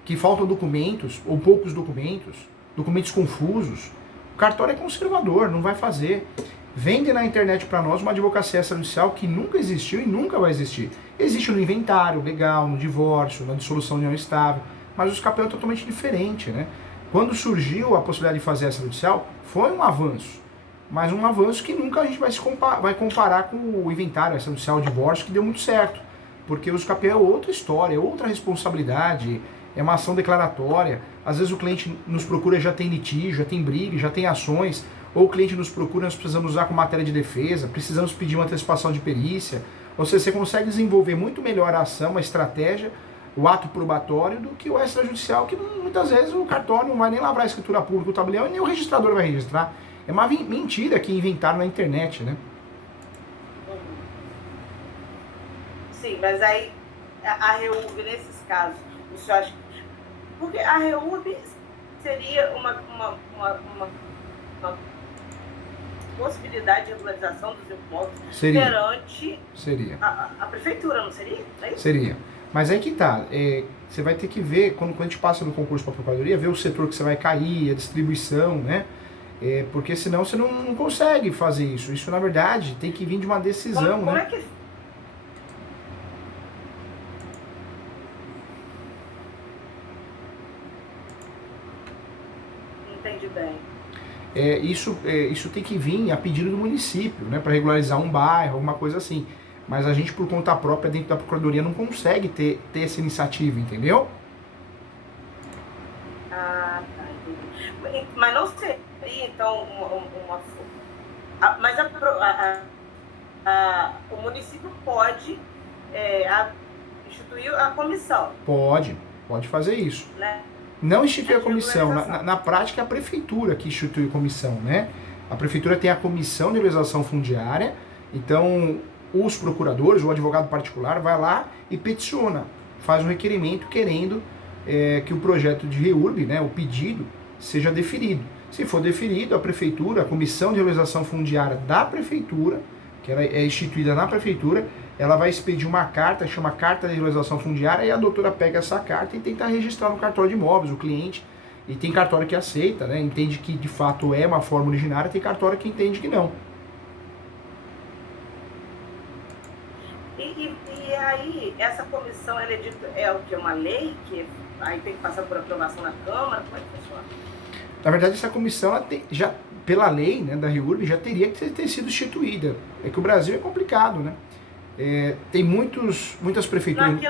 que faltam documentos ou poucos documentos, documentos confusos, o cartório é conservador, não vai fazer. Vende na internet para nós uma advocacia extrajudicial que nunca existiu e nunca vai existir. Existe no inventário legal, no divórcio, na dissolução de união estável, mas o escapel é totalmente diferente, né? Quando surgiu a possibilidade de fazer extrajudicial, foi um avanço, mas um avanço que nunca a gente vai comparar com o inventário extrajudicial, o divórcio, que deu muito certo, porque o escapel é outra história, é outra responsabilidade, é uma ação declaratória. Às vezes o cliente nos procura, já tem litígio, já tem briga, já tem ações, ou o cliente nos procura, nós precisamos usar como matéria de defesa, precisamos pedir uma antecipação de perícia. Ou seja, você consegue desenvolver muito melhor a ação, a estratégia, o ato probatório do que o extrajudicial, que muitas vezes o cartório não vai nem lavrar a escritura pública, o tabelião, e nem o registrador vai registrar. É uma mentira que inventaram na internet, né? Sim, mas aí a REURB, nesses casos, o senhor acha... Porque a REURB seria uma possibilidade de regularização dos imóveis perante a prefeitura, não seria? É isso? Seria. Mas aí que tá, você vai ter que ver, quando a gente passa no concurso para a Procuradoria, ver o setor que você vai cair, a distribuição, né? Porque senão você não consegue fazer isso. Isso, na verdade, tem que vir de uma decisão, como né? É que... Entendi bem. Isso tem que vir a pedido do município, né? Para regularizar um bairro, alguma coisa assim. Mas a gente, por conta própria, dentro da Procuradoria, não consegue ter essa iniciativa, entendeu? Ah, tá, entendi. Mas não seria, então, mas o município pode instituir a comissão. Pode fazer isso. Né? Não instituir a comissão. Na prática, é a prefeitura que institui a comissão, né? A prefeitura tem a comissão de legalização fundiária, então os procuradores, o advogado particular, vai lá e peticiona, faz um requerimento querendo que o projeto de REURB, né, o pedido, seja deferido. Se for deferido, a prefeitura, a comissão de legalização fundiária da prefeitura, que ela é instituída na prefeitura, ela vai expedir uma carta, chama Carta de Regularização Fundiária, e a doutora pega essa carta e tenta registrar no cartório de imóveis o cliente. E tem cartório que aceita, né? Entende que de fato é uma forma originária, tem cartório que entende que não. E aí, essa comissão, ela é o que? Uma lei que aí tem que passar por aprovação na Câmara? Como é que funciona? Na verdade, essa comissão, já pela lei, né, da REURB, já teria que ter sido instituída. É que o Brasil é complicado, né? Tem muitas prefeituras... Não, aqui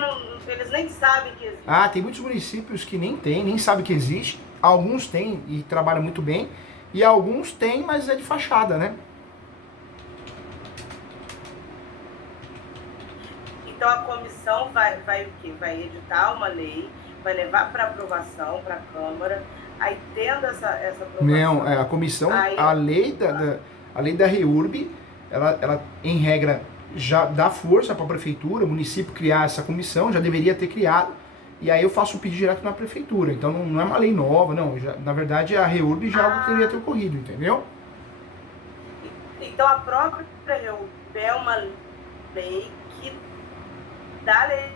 eles nem sabem que existe. Tem muitos municípios que nem sabem que existe. Alguns têm e trabalham muito bem. E alguns têm, mas é de fachada, né? Então a comissão vai o quê? Vai editar uma lei, vai levar para aprovação para a Câmara, aí tendo essa aprovação... Não, a comissão, aí, a lei da REURB, ela em regra já dá força para a prefeitura, o município criar essa comissão, já deveria ter criado, e aí eu faço o pedido direto na prefeitura. Então não é uma lei nova, não. Na verdade a REURB já algo que deveria ter ocorrido, entendeu? Então a própria REURB é uma lei que dá lei.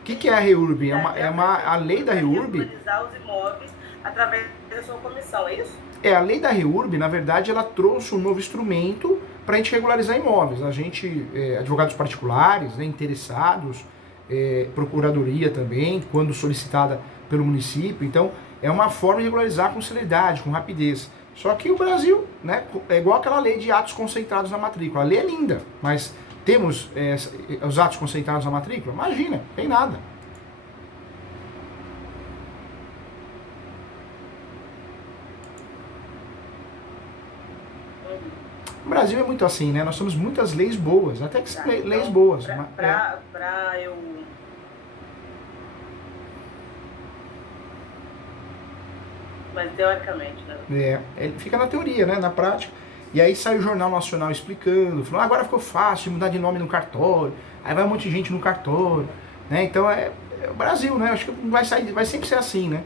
O que é a REURB? A lei da REURB... Regularizar os imóveis através da sua comissão, é isso? A lei da REURB, na verdade, ela trouxe um novo instrumento para a gente regularizar imóveis. A gente, advogados particulares, né, interessados, procuradoria também, quando solicitada pelo município. Então, é uma forma de regularizar com celeridade, com rapidez. Só que o Brasil, né, é igual aquela lei de atos concentrados na matrícula. A lei é linda, mas temos os atos concentrados na matrícula? Imagina, tem nada. O Brasil é muito assim, né? Nós temos muitas leis boas, até que são leis boas. Mas teoricamente, né? Fica na teoria, né? Na prática. E aí sai o Jornal Nacional explicando, falando, agora ficou fácil mudar de nome no cartório, aí vai um monte de gente no cartório, né? Então é o Brasil, né? Acho que vai sempre ser assim, né?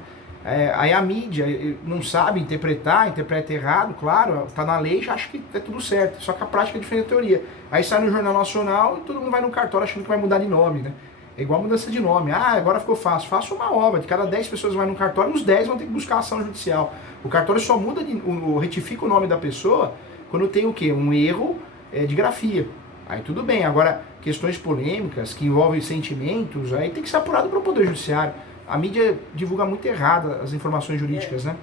Aí a mídia não sabe interpreta errado, claro, tá na lei, já acha que é tudo certo, só que a prática é diferente da teoria. Aí sai no Jornal Nacional e todo mundo vai no cartório achando que vai mudar de nome, né? É igual a mudança de nome. Agora ficou fácil. Faça uma obra. De cada 10 pessoas que vai no cartório, uns 10 vão ter que buscar ação judicial. O cartório só muda, retifica o nome da pessoa quando tem o quê? Um erro de grafia. Aí tudo bem. Agora, questões polêmicas que envolvem sentimentos, aí tem que ser apurado para o Poder Judiciário. A mídia divulga muito errada as informações jurídicas, né?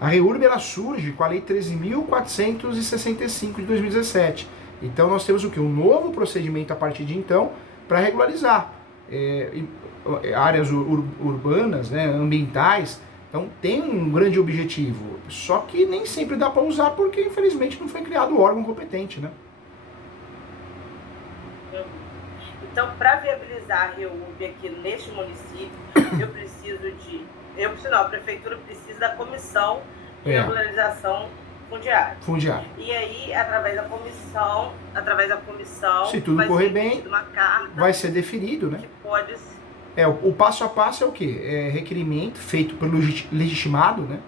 A REURB, ela surge com a Lei 13.465 de 2017. Então nós temos o quê? Um novo procedimento a partir de então para regularizar áreas urbanas, né, ambientais. Então tem um grande objetivo, só que nem sempre dá para usar porque infelizmente não foi criado o órgão competente, né? Então, para viabilizar a REURB aqui neste município, a prefeitura precisa da comissão de regularização fundiária. E aí, através da comissão, se tudo correr bem, uma carta, vai ser definido, né? Que pode... O passo a passo é o quê? Requerimento feito pelo legitimado, né?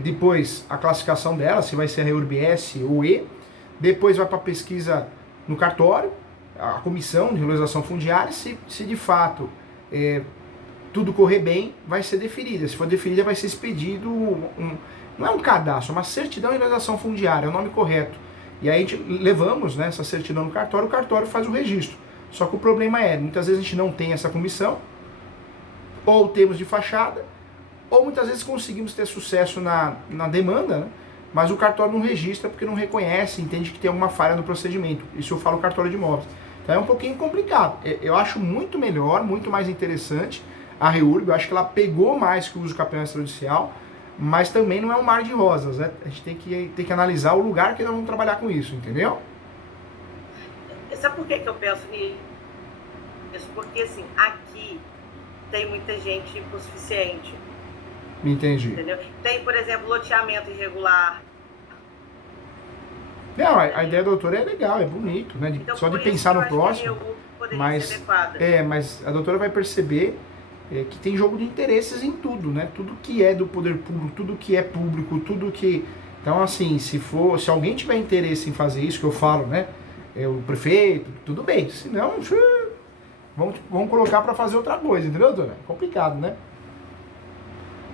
Depois a classificação dela, se vai ser a REURB S ou E. Depois vai para a pesquisa no cartório, a comissão de regularização fundiária. Se de fato tudo correr bem, vai ser deferida. Se for deferida, vai ser expedido não é um cadastro, é uma certidão de regularização fundiária, é o nome correto. E aí levamos, né, essa certidão no cartório, o cartório faz o registro. Só que o problema muitas vezes a gente não tem essa comissão, ou temos de fachada, ou muitas vezes conseguimos ter sucesso na demanda, né, mas o cartório não registra porque não reconhece, entende que tem alguma falha no procedimento. Isso eu falo cartório de imóveis. Então é um pouquinho complicado. Eu acho muito melhor, muito mais interessante a REURB. Eu acho que ela pegou mais que o uso capel extrajudicial, mas também não é um mar de rosas, né? A gente tem que analisar o lugar que nós vamos trabalhar com isso, entendeu? Sabe por que eu penso nisso? Porque, assim, aqui tem muita gente hipossuficiente. Entendi. Entendeu? Tem, por exemplo, loteamento irregular. Não, a ideia da doutora é legal, é bonito, né? Então, só de pensar no próximo. Mas a doutora vai perceber que tem jogo de interesses em tudo, né? Tudo que é do poder público, tudo que é público, tudo que... Então, assim, se alguém tiver interesse em fazer isso que eu falo, né? O prefeito, tudo bem. Se não, vamos colocar para fazer outra coisa, entendeu, doutora? É complicado, né?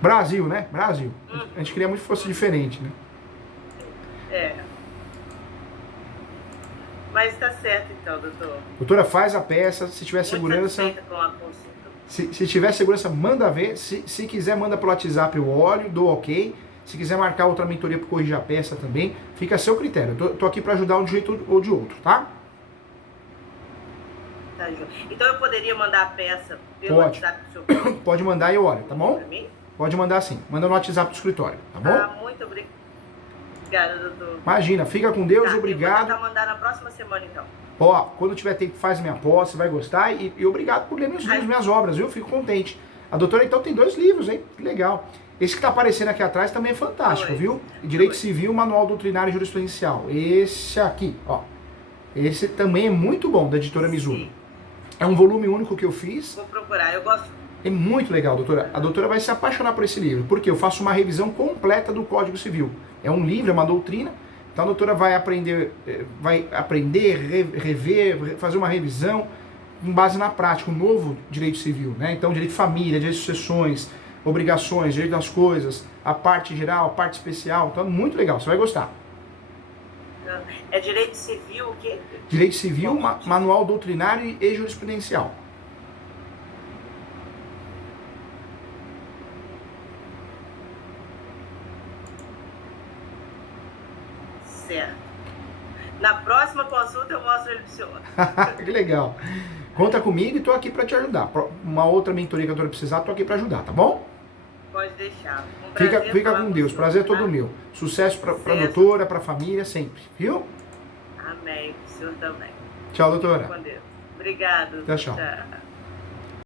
Brasil, né? Brasil. A gente queria muito que fosse diferente, né? É. Mas tá certo então, doutor. Doutora, faz a peça, se tiver Muito segurança... satisfeita com a consulta. Se tiver segurança, manda ver. Se quiser, manda pelo WhatsApp o óleo, dou ok. Se quiser marcar outra mentoria para corrigir a peça também, fica a seu critério. Tô aqui para ajudar de um jeito ou de outro, tá? Tá, Ju. Então eu poderia mandar a peça pelo Pode. WhatsApp do seu Pode mandar e eu olho, tá bom? pra mim? Pode mandar sim. Manda no WhatsApp do escritório, tá bom? Ah, muito obrigada, doutor. Imagina, fica com Deus, Tá, obrigado. eu vou tentar mandar na próxima semana então. Ó, quando tiver tempo, faz minha posse, você vai gostar. E obrigado por ler meus livros, minhas obras, viu? Fico contente. A doutora, então, tem 2 livros, hein? Que legal. Esse que tá aparecendo aqui atrás também é fantástico, viu? Direito Civil, Manual Doutrinário e Jurisprudencial. Esse aqui, ó. Esse também é muito bom, da editora Mizuno. Sim. É um volume único que eu fiz. Vou procurar, eu gosto. É muito legal, doutora. A doutora vai se apaixonar por esse livro, porque eu faço uma revisão completa do Código Civil. É um livro, é uma doutrina. Então a doutora vai aprender, rever, fazer uma revisão com base na prática, um novo direito civil, né? Então direito de família, direito de sucessões, obrigações, direito das coisas, a parte geral, a parte especial. Então é muito legal, você vai gostar. É direito civil o quê? Direito civil, manual doutrinário e jurisprudencial. Certo. Na próxima consulta eu mostro ele pro senhor. Que legal. Conta comigo e tô aqui para te ajudar. Uma outra mentoria que eu tô precisar, tô aqui para ajudar, tá bom? Pode deixar. Um prazer Fica falar com Deus. você, Prazer é tá? todo meu. Sucesso pra Sucesso. doutora, pra família, sempre. Viu? Amém. O senhor também. Tchau, doutora. Com Deus. Obrigado. Tchau, tchau. Tchau.